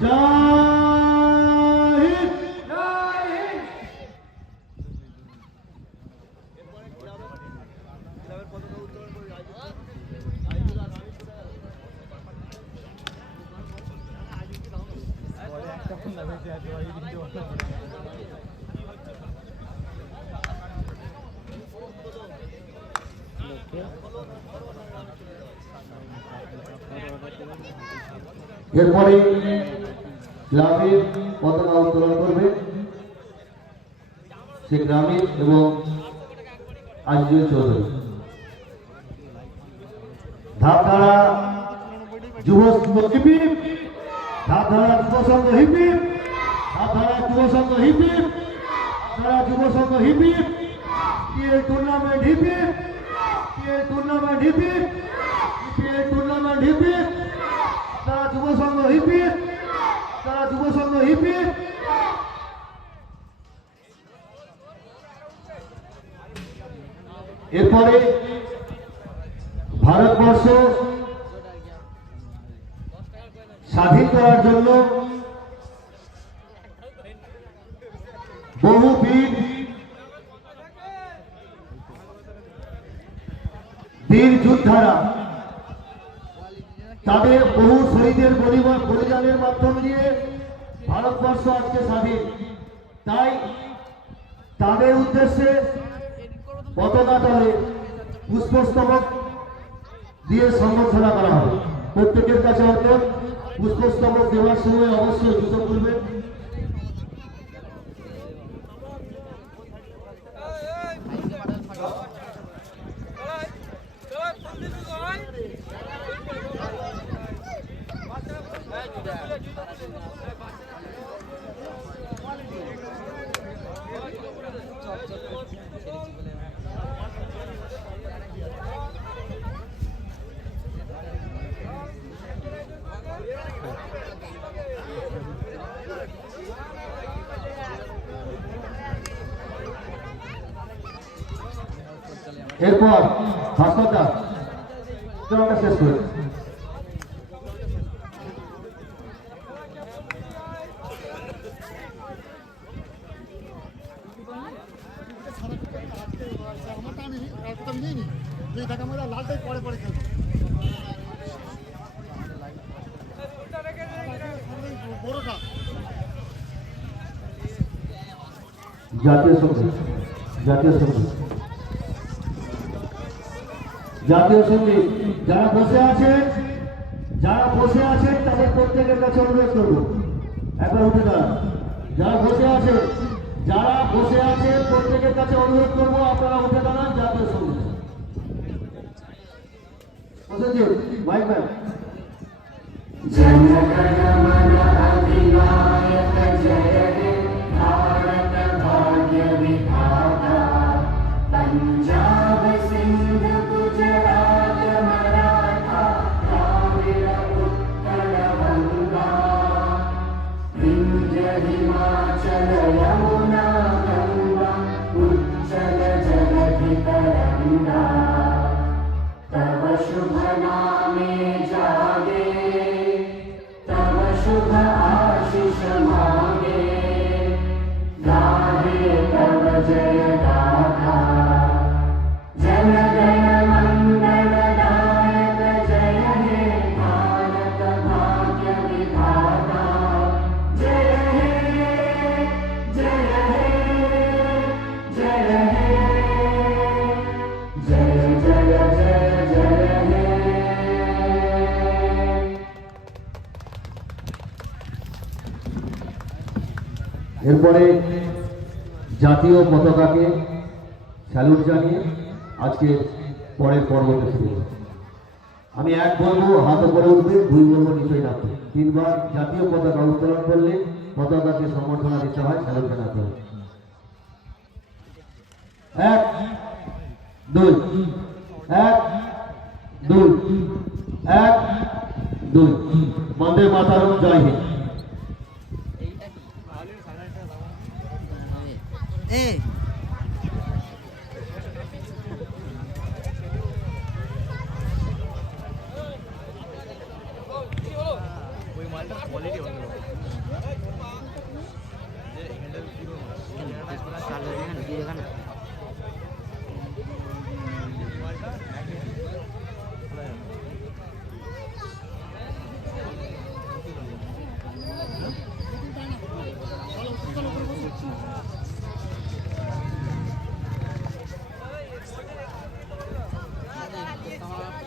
জয় হিন্দ এরপরে গ্রামের পতাকা উত্তোলন করবে সে গ্রামের এবং আজিজুল চৌধুরী। ধাপধারা যুব হিপিপ ধাপধারা যুব সংঘ হিপিপ ধাপধারা যুব সংঘ হিপিপ ধারা যুব সংঘ হিপিপ টুর্নামেন্ট হিপিপ টুর্নামেন্ট হিপিপ পিএল টুর্নামেন্ট হিপিপ তারা যুব সংঘ হিপিপ তারা যুব সংঘ হিপিপ এরপরে ভারতবর্ষ স্বাধীন করার জন্য বহু বীর বীর যোদ্ধারা তাদের বহু শহীদের বলিবা- বলিদানের মাধ্যম দিয়ে ভারতবর্ষ আজকে স্বাধীন। তাই তাদের উদ্দেশ্যে পতাকা তলে পুষ্পস্তবক দিয়ে সম্বর্ধনা করা হবে। প্রত্যেকের কাছে হয়তো পুষ্পস্তবক দেওয়ার সময় অবশ্যই জুতো খুলবেন এরপর ভাস্করদা আমরা শেষ করে। পরে পরে জাতীয় জাতীয় সংগীত জাতীয় সংগীত যারা বসে আছে, যারা বসে আছে তাদের প্রত্যেকের কাছে অনুরোধ করব। একবার উঠে দাঁড়ান। যারা বসে আছে, যারা বসে আছে, প্রত্যেকের কাছে অনুরোধ করব, আপনারা উঠে দাঁড়ান জাতীয় সংগীত মাইক ম্যাম جنة من أبي ما يتجلى तव शुभनामे जागे तव शुभ এরপরে জাতীয় পতাকাকে স্যালুট জানিয়ে আজকে পরের পর্বতে শুরু। আমি এক বলব, হাত উপরে উঠবে, দুই বলব, নিচেই রাখবে তিনবার জাতীয় পতাকা উত্তোলন করলে পতাকাকে সম্বর্ধনা দিতে হয় স্যালুট জানাতে হয়। এক, দুই এক দুই এক, দুই। বন্দে মাতারম, জয় হিন্দ। 哎、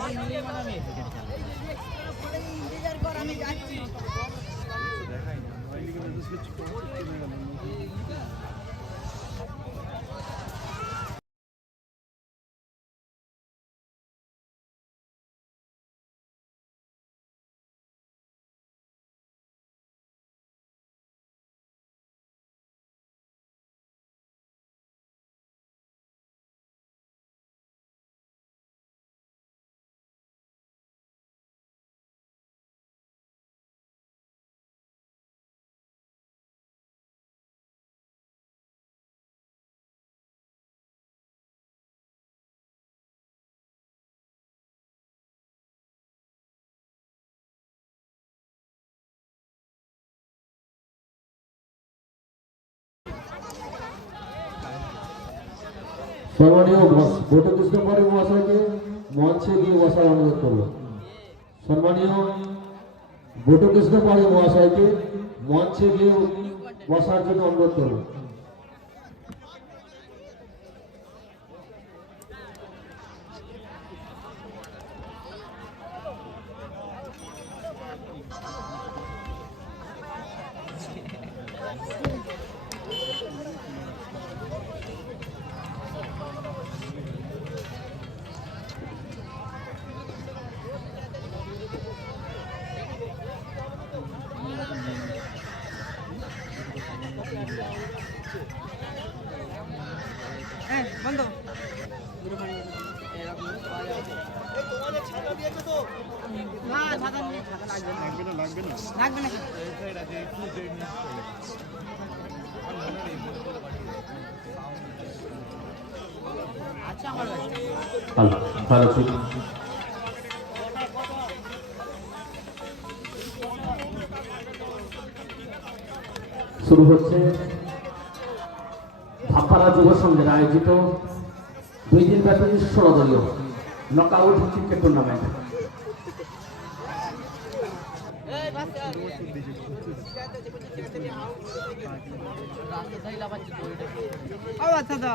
এই সম্মানীয় বটকৃষ্ণ পরে মহাশয়কে মঞ্চে গিয়ে বসার অনুরোধ করব সম্মানীয় বটকৃষ্ণ পরে মহাশয়কে মঞ্চে গিয়ে বসার জন্য অনুরোধ করব না। ছাতা লাগবে না লাগবে না। শুরু হচ্ছে ভাপারা যুব সংঘের আয়োজিত দুই দিন ব্যাপী ষোলো দলীয় নকআউট ক্রিকেট টুর্নামেন্ট আচ্ছা দা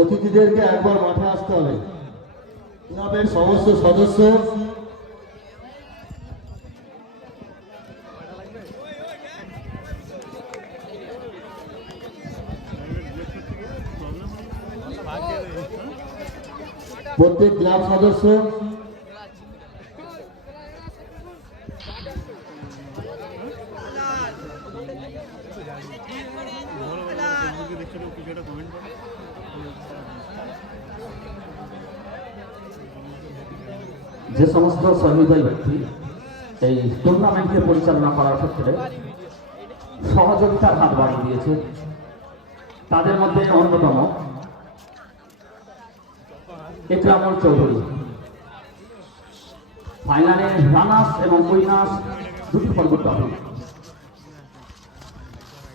অতিথিদেরকে একবার মাঠে আসতে হবে। ক্লাবের সমস্ত সদস্য প্রত্যেক ক্লাব সদস্য যে সমস্ত সহৃদয় ব্যক্তি এই টুর্নামেন্টকে পরিচালনা করার ক্ষেত্রে সহযোগিতার হাত বাড়িয়ে দিয়েছে, তাদের মধ্যে অন্যতম একরামুল চৌধুরী। ফাইনালে রানাস এবং উইনার্স দুটি পর্ব ট্রফি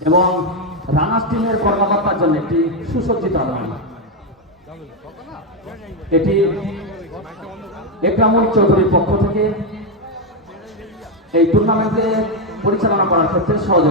এবং রানাস টিমের কর্মকর্তার জন্য একটি সুসজ্জিত আলমারি। এটি একরামুল চৌধুরীর পক্ষ থেকে এই টুর্নামেন্টে পরিচালনা করার ক্ষেত্রে সহযোগিতা